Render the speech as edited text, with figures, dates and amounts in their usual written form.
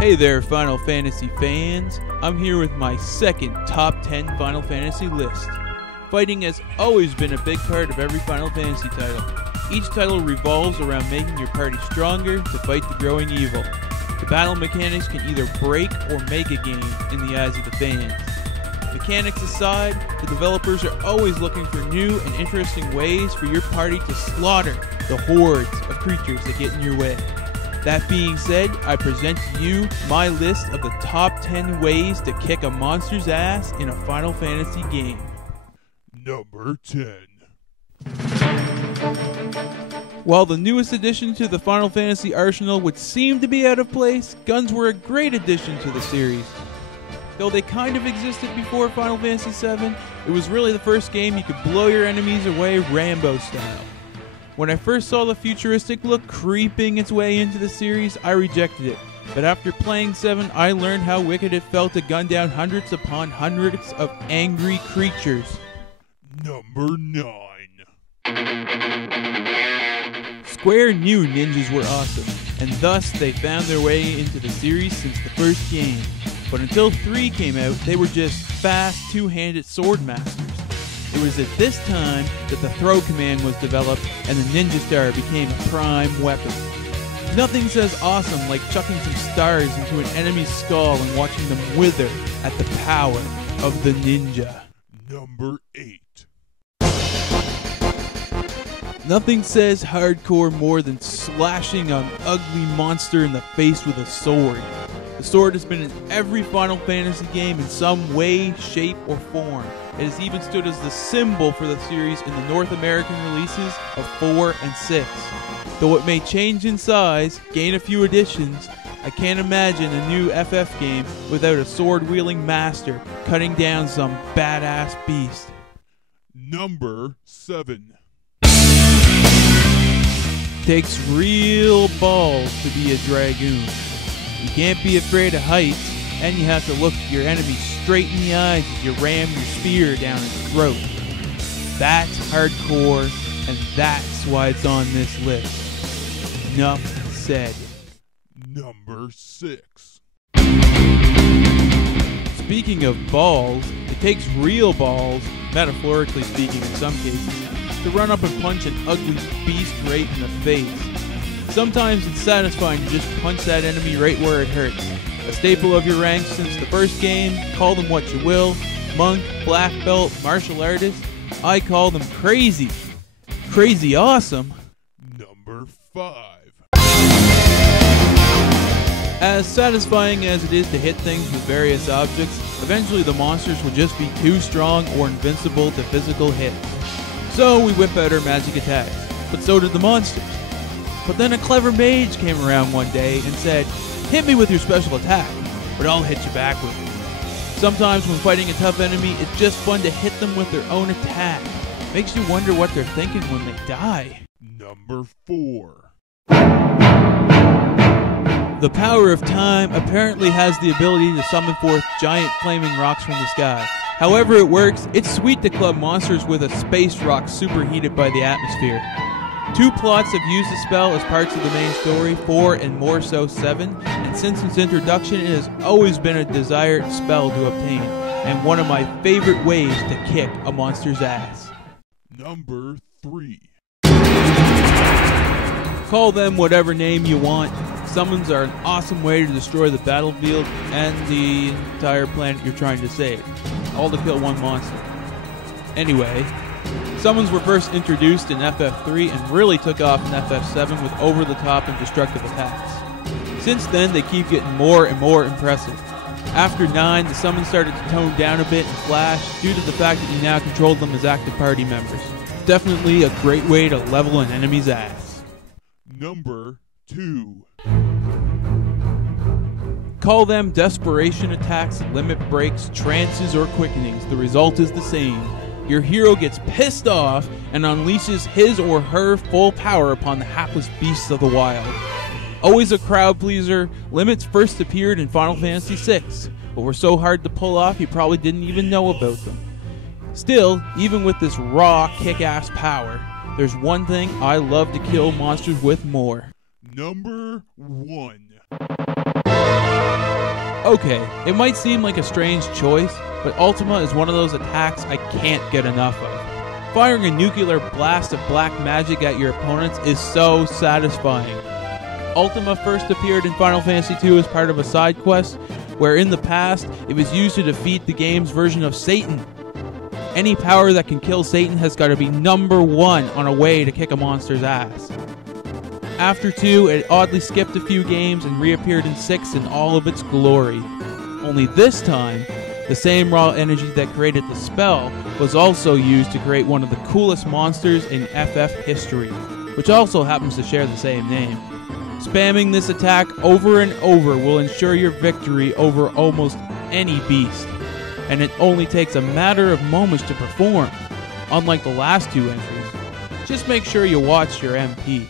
Hey there, Final Fantasy fans. I'm here with my second top 10 Final Fantasy list. Fighting has always been a big part of every Final Fantasy title. Each title revolves around making your party stronger to fight the growing evil. The battle mechanics can either break or make a game in the eyes of the fans. Mechanics aside, the developers are always looking for new and interesting ways for your party to slaughter the hordes of creatures that get in your way. That being said, I present to you my list of the top 10 ways to kick a monster's ass in a Final Fantasy game. Number 10. While the newest addition to the Final Fantasy arsenal would seem to be out of place, guns were a great addition to the series. Though they kind of existed before Final Fantasy VII, it was really the first game you could blow your enemies away Rambo style. When I first saw the futuristic look creeping its way into the series, I rejected it. But after playing 7, I learned how wicked it felt to gun down hundreds upon hundreds of angry creatures. Number 9. Square knew ninjas were awesome, and thus they found their way into the series since the first game. But until 3 came out, they were just fast, two-handed sword masters. It was at this time that the throw command was developed and the Ninja Star became a prime weapon. Nothing says awesome like chucking some stars into an enemy's skull and watching them wither at the power of the ninja. Number 8. Nothing says hardcore more than slashing an ugly monster in the face with a sword. The sword has been in every Final Fantasy game in some way, shape, or form. It has even stood as the symbol for the series in the North American releases of 4 and 6. Though it may change in size, gain a few additions, I can't imagine a new FF game without a sword-wielding master cutting down some badass beast. Number 7. Takes real balls to be a Dragoon. You can't be afraid of heights, and you have to look your enemy straight in the eyes as you ram your spear down its throat. That's hardcore, and that's why it's on this list. Enough said. Number 6. Speaking of balls, it takes real balls, metaphorically speaking in some cases, to run up and punch an ugly beast right in the face. Sometimes it's satisfying to just punch that enemy right where it hurts. A staple of your ranks since the first game, call them what you will, monk, black belt, martial artist, I call them crazy. Crazy awesome. Number 5. As satisfying as it is to hit things with various objects, eventually the monsters will just be too strong or invincible to physical hits. So we whip out our magic attacks, but so did the monsters. But then a clever mage came around one day and said, "Hit me with your special attack, but I'll hit you back with it." Sometimes when fighting a tough enemy, it's just fun to hit them with their own attack. Makes you wonder what they're thinking when they die. Number 4. The power of time apparently has the ability to summon forth giant flaming rocks from the sky. However it works, it's sweet to club monsters with a space rock superheated by the atmosphere. 2 plots have used the spell as parts of the main story, 4 and more so 7, and since its introduction it has always been a desired spell to obtain, and one of my favorite ways to kick a monster's ass. Number 3. Call them whatever name you want. Summons are an awesome way to destroy the battlefield and the entire planet you're trying to save, all to kill one monster. Anyway, summons were first introduced in FF3 and really took off in FF7 with over-the-top and destructive attacks. Since then, they keep getting more and more impressive. After 9, the summons started to tone down a bit and flash due to the fact that you now control them as active party members. Definitely a great way to level an enemy's ass. Number 2. Call them desperation attacks, limit breaks, trances, or quickenings. The result is the same. Your hero gets pissed off and unleashes his or her full power upon the hapless beasts of the wild. Always a crowd pleaser, limits first appeared in Final Fantasy VI, but were so hard to pull off you probably didn't even know about them. Still, even with this raw, kick-ass power, there's one thing I love to kill monsters with more. Number 1. Okay, it might seem like a strange choice, but Ultima is one of those attacks I can't get enough of. Firing a nuclear blast of black magic at your opponents is so satisfying. Ultima first appeared in Final Fantasy II as part of a side quest, where in the past, it was used to defeat the game's version of Satan. Any power that can kill Satan has got to be number 1 on a way to kick a monster's ass. After 2, it oddly skipped a few games and reappeared in 6 in all of its glory. Only this time, the same raw energy that created the spell was also used to create one of the coolest monsters in FF history, which also happens to share the same name. Spamming this attack over and over will ensure your victory over almost any beast, and it only takes a matter of moments to perform, unlike the last 2 entries. Just make sure you watch your MP.